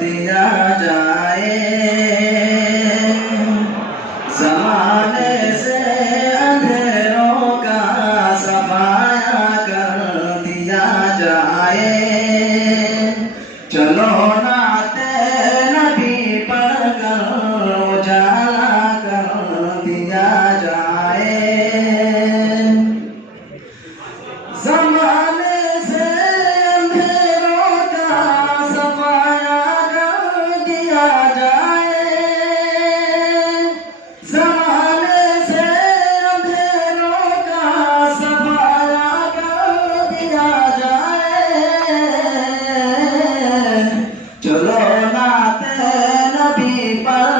दिया जाए, ज़माने से अंधेरों का सफाया कर दिया जाए। चलो नाते नबी पढ़कर उजाला कर दिया जाए। ज़माने से अंधेरों का सफाया कर दिया जाए, ज़माने से अंधेरों का सफाया कर दिया जाए। चलो नाते नबी पर